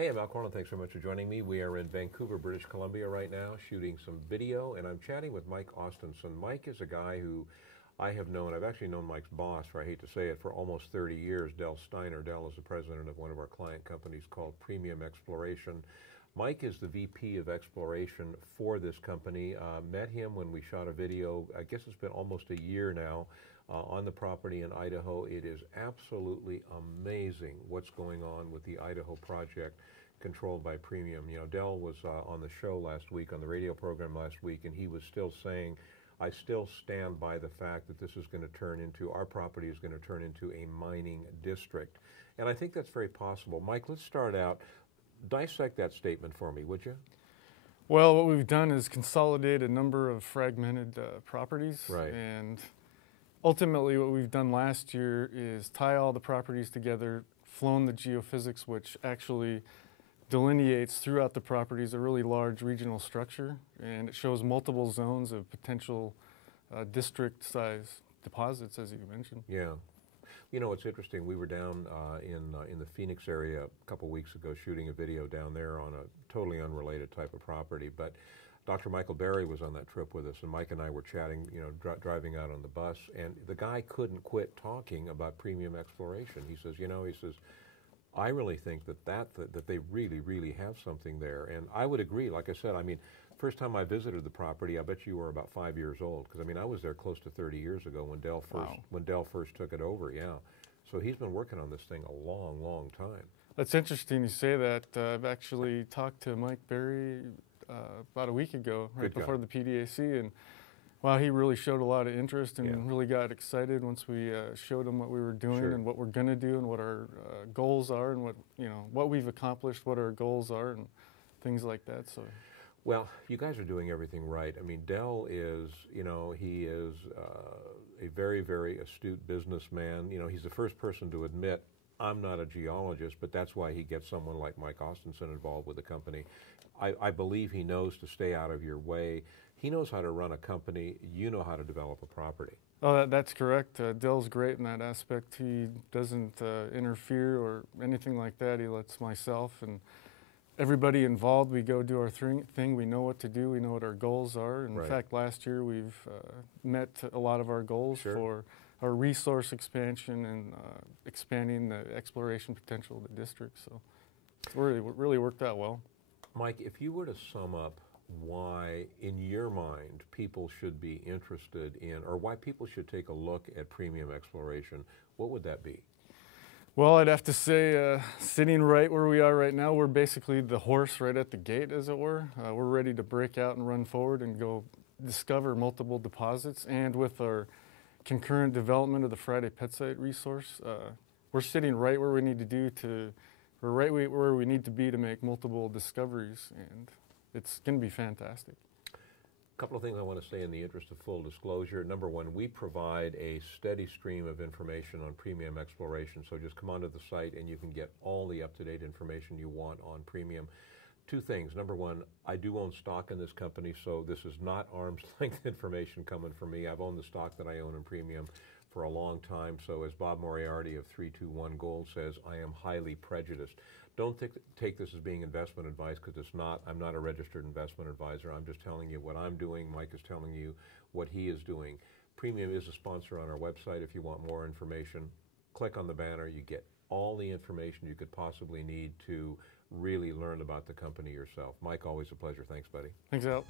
Hey, I'm Al Corlin. Thanks very much for joining me. We are in Vancouver, British Columbia right now, shooting some video, and I'm chatting with Mike Ostenson. Mike is a guy who I have known. I've actually known Mike's boss, I hate to say it, for almost 30 years, Del Steiner. Del is the president of one of our client companies called Premium Exploration. Mike is the VP of Exploration for this company. Met him when we shot a video, I guess it's been almost a year now, on the property in Idaho. It is absolutely amazing what's going on with the Idaho project controlled by Premium. You know, Del was on the show last week, on the radio program last week, and he was still saying, I still stand by the fact that this is going to turn into, our property is going to turn into a mining district. And I think that's very possible. Mike, let's start out. Dissect that statement for me, would you? Well, what we've done is consolidate a number of fragmented properties. Right. And ultimately what we've done last year is tie all the properties together, flown the geophysics, which actually delineates throughout the properties a really large regional structure, and it shows multiple zones of potential district-size deposits, as you mentioned. Yeah. You know, it's interesting. We were down in the Phoenix area a couple weeks ago shooting a video down there on a totally unrelated type of property, but Dr. Michael Berry was on that trip with us, and Mike and I were chatting, you know, driving out on the bus, and the guy couldn't quit talking about Premium Exploration. He says, you know, he says, I really think that they really have something there. And I would agree. Like I said, I mean, first time I visited the property, I bet you were about 5 years old, because I mean, I was there close to 30 years ago when Del first took it over. Yeah, so he's been working on this thing a long time. That's interesting you say that. I've actually talked to Mike Berry about a week ago, right before the PDAC, and wow, he really showed a lot of interest and really got excited once we showed him what we were doing and what we're going to do and what our goals are and what we've accomplished, what our goals are, and things like that. So, well, you guys are doing everything right. I mean, Del is, you know, he is a very astute businessman. You know, he's the first person to admit, I'm not a geologist, but that's why he gets someone like Mike Ostenson involved with the company. I believe he knows to stay out of your way. He knows how to run a company. You know how to develop a property. Oh, that's correct. Del's great in that aspect. He doesn't interfere or anything like that. He lets myself and everybody involved, we go do our thing. We know what to do. We know what our goals are. And in fact, last year we've met a lot of our goals for our resource expansion and expanding the exploration potential of the district. So it's really worked out well. Mike, if you were to sum up why, in your mind, people should be interested in, or why people should take a look at Premium Exploration, what would that be? Well, I'd have to say, sitting right where we are right now, we're basically the horse right at the gate, as it were. We're ready to break out and run forward and go discover multiple deposits. And with our concurrent development of the Friday Pet Site resource, we're sitting right where we need to we're right where we need to be to make multiple discoveries, and it's going to be fantastic. A couple of things I want to say in the interest of full disclosure. Number one, we provide a steady stream of information on Premium Exploration, so just come onto the site and you can get all the up-to-date information you want on Premium. Two things. Number one, I do own stock in this company, so this is not arm's length information coming from me. I've owned the stock that I own in Premium for a long time, so as Bob Moriarty of 321 Gold says, I am highly prejudiced. Don't take this as being investment advice, because it's not. I'm not a registered investment advisor. I'm just telling you what I'm doing. Mike is telling you what he is doing. Premium is a sponsor on our website. If you want more information, click on the banner. You get all the information you could possibly need to really learn about the company yourself. Mike, always a pleasure. Thanks, buddy. Thanks, Al.